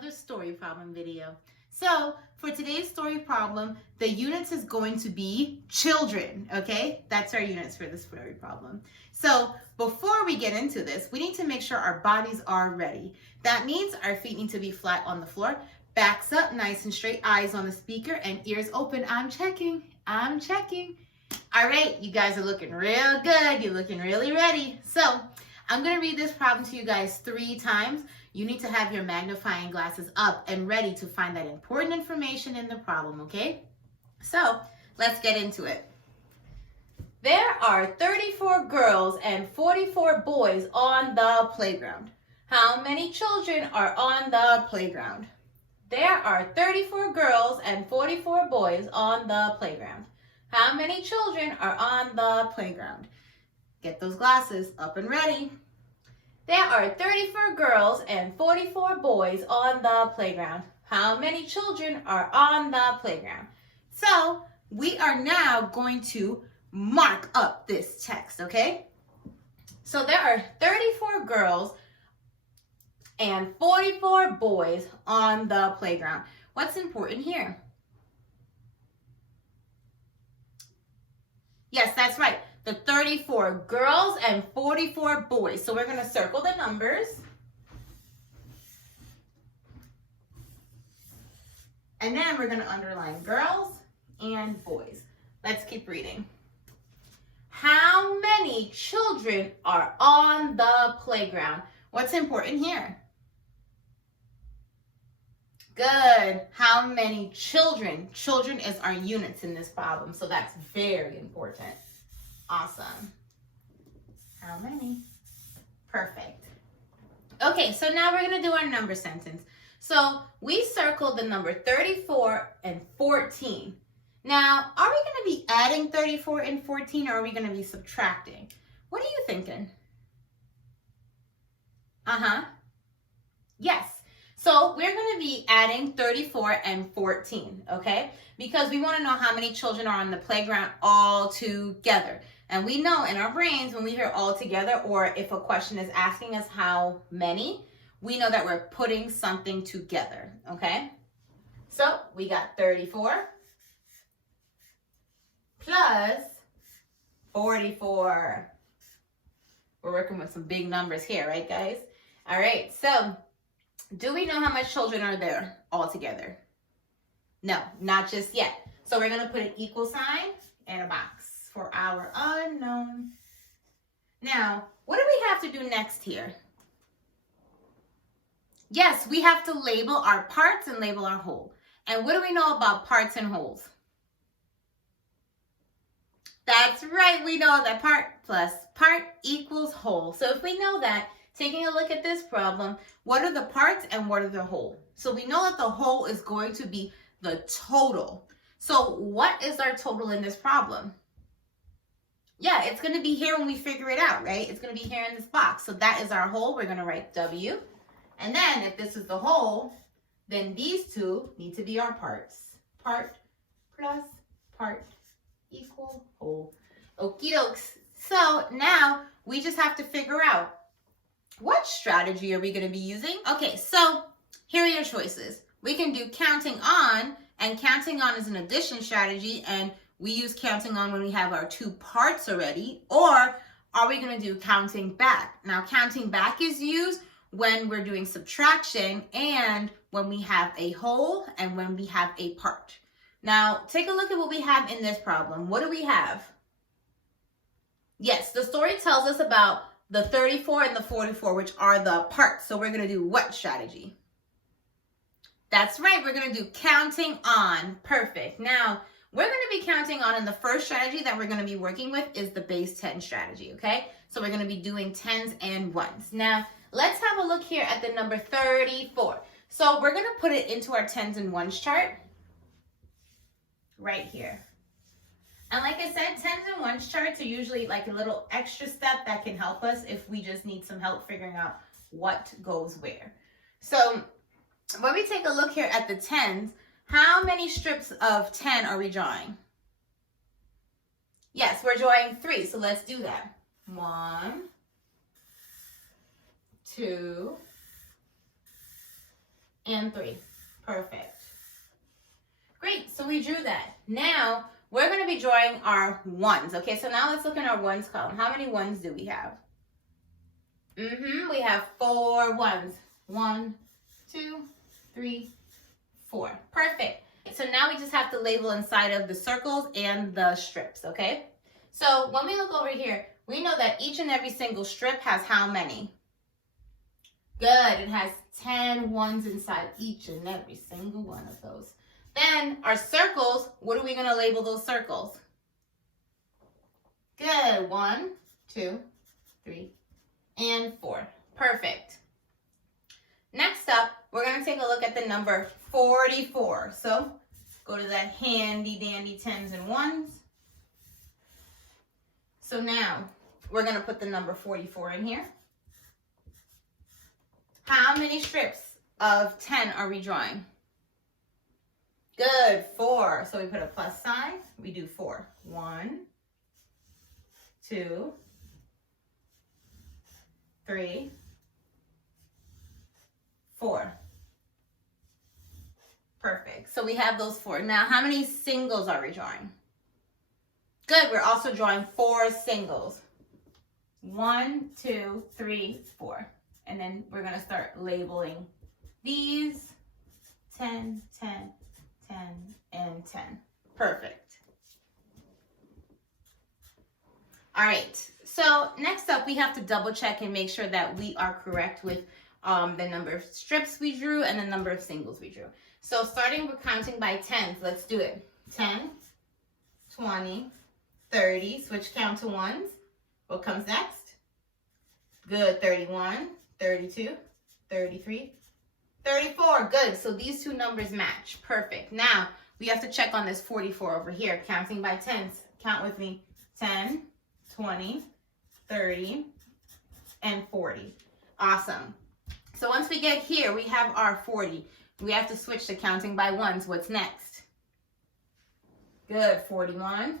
another story problem video. So for today's story problem, the units is going to be children, okay? That's our units for the story problem. So before we get into this, we need to make sure our bodies are ready. That means our feet need to be flat on the floor, backs up nice and straight, eyes on the speaker, and ears open. I'm checking. All right, you guys are looking real good. You're looking really ready. So I'm going to read this problem to you guys 3 times. You need to have your magnifying glasses up and ready to find that important information in the problem, okay? So let's get into it. There are 34 girls and 44 boys on the playground. How many children are on the playground? There are 34 girls and 44 boys on the playground. How many children are on the playground? Get those glasses up and ready. There are 34 girls and 44 boys on the playground. How many children are on the playground? So we are now going to mark up this text, okay? So there are 34 girls and 44 boys on the playground. What's important here? Yes, that's right. The 34 girls and 44 boys. So we're going to circle the numbers. And then we're going to underline girls and boys. Let's keep reading. How many children are on the playground? What's important here? Good. How many children? Children is our units in this problem, so that's very important. Awesome. How many? Perfect. Okay, so now we're going to do our number sentence. So we circled the number 34 and 14. Now, are we going to be adding 34 and 14, or are we going to be subtracting? What are you thinking? Yes. So we're going to be adding 34 and 14, okay? Because we want to know how many children are on the playground all together. And we know in our brains when we hear all together, or if a question is asking us how many, we know that we're putting something together, okay? So we got 34 plus 44. We're working with some big numbers here, right, guys? All right, so do we know how much children are there all together? No, not just yet. So we're going to put an equal sign and a box for our unknown. Now, what do we have to do next here? Yes, we have to label our parts and label our whole. And what do we know about parts and wholes? That's right, we know that part plus part equals whole. So if we know that, taking a look at this problem, what are the parts and what are the whole? So we know that the whole is going to be the total. So what is our total in this problem? Yeah, it's going to be here when we figure it out, right? It's going to be here in this box. So that is our whole. We're going to write W. And then if this is the whole, then these two need to be our parts. Part plus part equal whole. Okie dokes. So now we just have to figure out what strategy are we going to be using? Okay, so here are your choices. We can do counting on, and counting on is an addition strategy, and we use counting on when we have our 2 parts already, or are we going to do counting back? Now, counting back is used when we're doing subtraction and when we have a whole and when we have a part. Now, take a look at what we have in this problem. What do we have? Yes, the story tells us about the 34 and the 44, which are the parts. So we're going to do what strategy? That's right. We're going to do counting on. Perfect. Now, we're going to be counting on, and the first strategy that we're going to be working with is the base 10 strategy, okay? So we're going to be doing 10s and 1s. Now, let's have a look here at the number 34. So we're going to put it into our 10s and 1s chart right here. And like I said, 10s and 1s charts are usually like a little extra step that can help us if we just need some help figuring out what goes where. So when we take a look here at the 10s, how many strips of 10 are we drawing? Yes, we're drawing 3, so let's do that. 1, 2, and 3. Perfect. Great, so we drew that. Now, we're going to be drawing our ones. Okay, so now let's look in our ones column. How many ones do we have? We have 4 ones. 1, 2, 3, 4. Perfect. So now we just have to label inside of the circles and the strips, okay? So when we look over here, we know that each and every single strip has how many? Good, it has 10 ones inside each and every single one of those. Then our circles, what are we going to label those circles? Good, 1, 2, 3, and 4. Perfect. Next up, we're going to take a look at the number 44. So go to that handy dandy 10s and 1s. So now we're going to put the number 44 in here. How many strips of 10 are we drawing? Good, 4. So we put a plus sign. We do 4. 1, 2, 3, 4. Perfect. So we have those 4. Now, how many singles are we drawing? Good. We're also drawing 4 singles. 1, 2, 3, 4. And then we're going to start labeling these 10, 10, 10, and 10. Perfect. All right. So next up, we have to double check and make sure that we are correct with the number of strips we drew and the number of singles we drew. So starting with counting by 10s, let's do it. 10, 20, 30, switch count to ones. What comes next? Good, 31, 32, 33, 34. Good, so these two numbers match. Perfect. Now, we have to check on this 44 over here, counting by 10s. Count with me. 10, 20, 30, and 40. Awesome. So once we get here, we have our 40. We have to switch to counting by ones. What's next? Good. 41,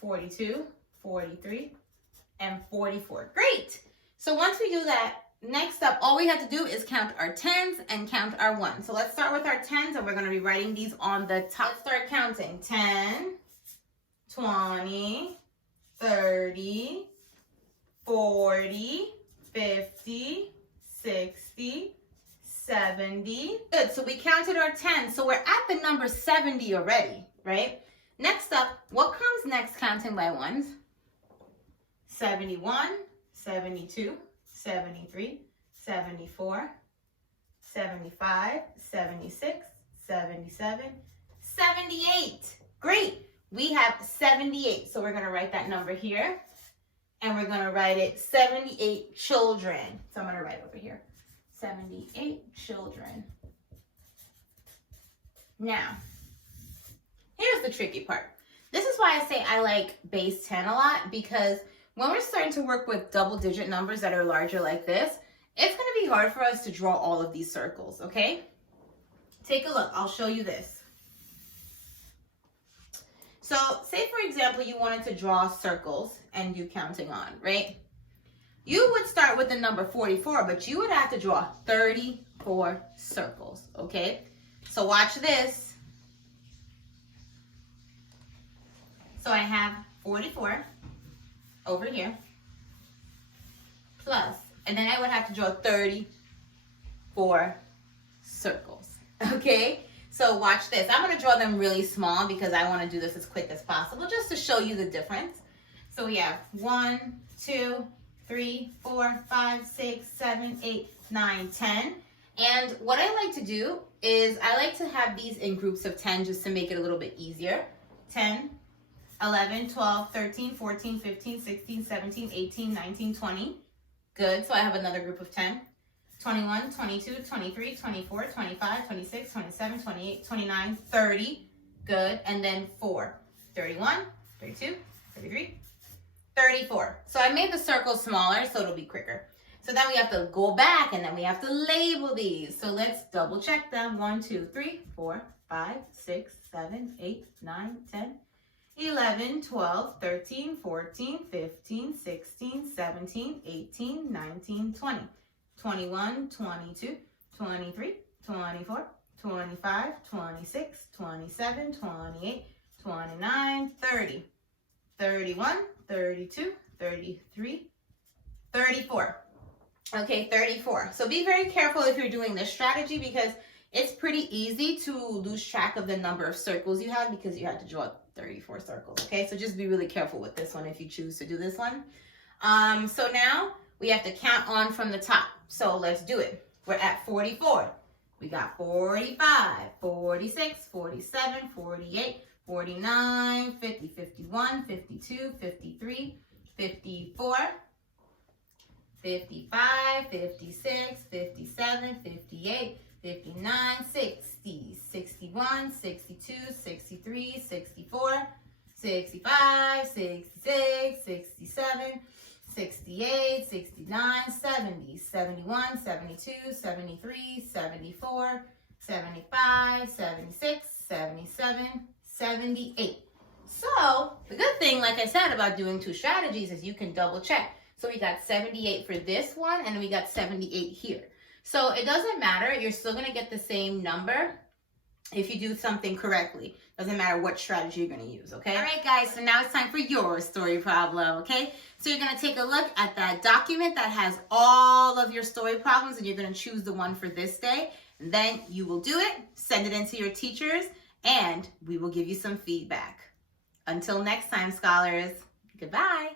42, 43, and 44. Great. So once we do that, next up, all we have to do is count our 10s and count our 1s. So let's start with our 10s, and we're going to be writing these on the top. Let's start counting. 10, 20, 30, 40, 50, 60, 70. Good, so we counted our 10. So we're at the number 70 already, right? Next up, what comes next counting by ones? 71, 72, 73, 74, 75, 76, 77, 78. Great, we have 78. So we're going to write that number here. And we're going to write it 78 children. So I'm going to write over here. 78 children. Now, here's the tricky part. This is why I say I like base 10 a lot, because when we're starting to work with double-digit numbers that are larger like this, it's going to be hard for us to draw all of these circles, okay? Take a look. I'll show you this. So, say for example, you wanted to draw circles and do counting on, right? You would start with the number 44, but you would have to draw 34 circles, okay? So watch this. So I have 44 over here, plus, and then I would have to draw 34 circles, okay? So watch this. I'm going to draw them really small because I want to do this as quick as possible just to show you the difference. So we have 1, 2, 3, 4, 5, 6, 7, 8, 9, 10. And what I like to do is I like to have these in groups of 10 just to make it a little bit easier. 10, 11, 12, 13, 14, 15, 16, 17, 18, 19, 20. Good. So I have another group of 10. 21, 22, 23, 24, 25, 26, 27, 28, 29, 30. Good. And then 4. 31, 32, 33, 34. So I made the circle smaller so it'll be quicker. So then we have to go back and then we have to label these. So let's double check them. 1, 2, 3, 4, 5, 6, 7, 8, 9, 10, 11, 12, 13, 14, 15, 16, 17, 18, 19, 20. 21, 22, 23, 24, 25, 26, 27, 28, 29, 30, 31, 32, 33, 34. Okay, 34. So be very careful if you're doing this strategy because it's pretty easy to lose track of the number of circles you have because you have to draw 34 circles. Okay, so just be really careful with this one if you choose to do this one. So now we have to count on from the top. So let's do it. We're at 44. We got 45, 46, 47, 48, 49, 50, 51, 52, 53, 54, 55, 56, 57, 58, 59, 60, 61, 62, 63, 64, 65, 66, 67, 68, 69, 70, 71, 72, 73, 74, 75, 76, 77, 78. So the good thing, like I said, about doing two strategies is you can double check. So we got 78 for this one, and we got 78 here. So it doesn't matter. You're still going to get the same number if you do something correctly. Doesn't matter what strategy you're going to use, okay? All right, guys, so now it's time for your story problem, okay? So you're going to take a look at that document that has all of your story problems, and you're going to choose the one for this day. And then you will do it, send it in to your teachers, and we will give you some feedback. Until next time, scholars, goodbye.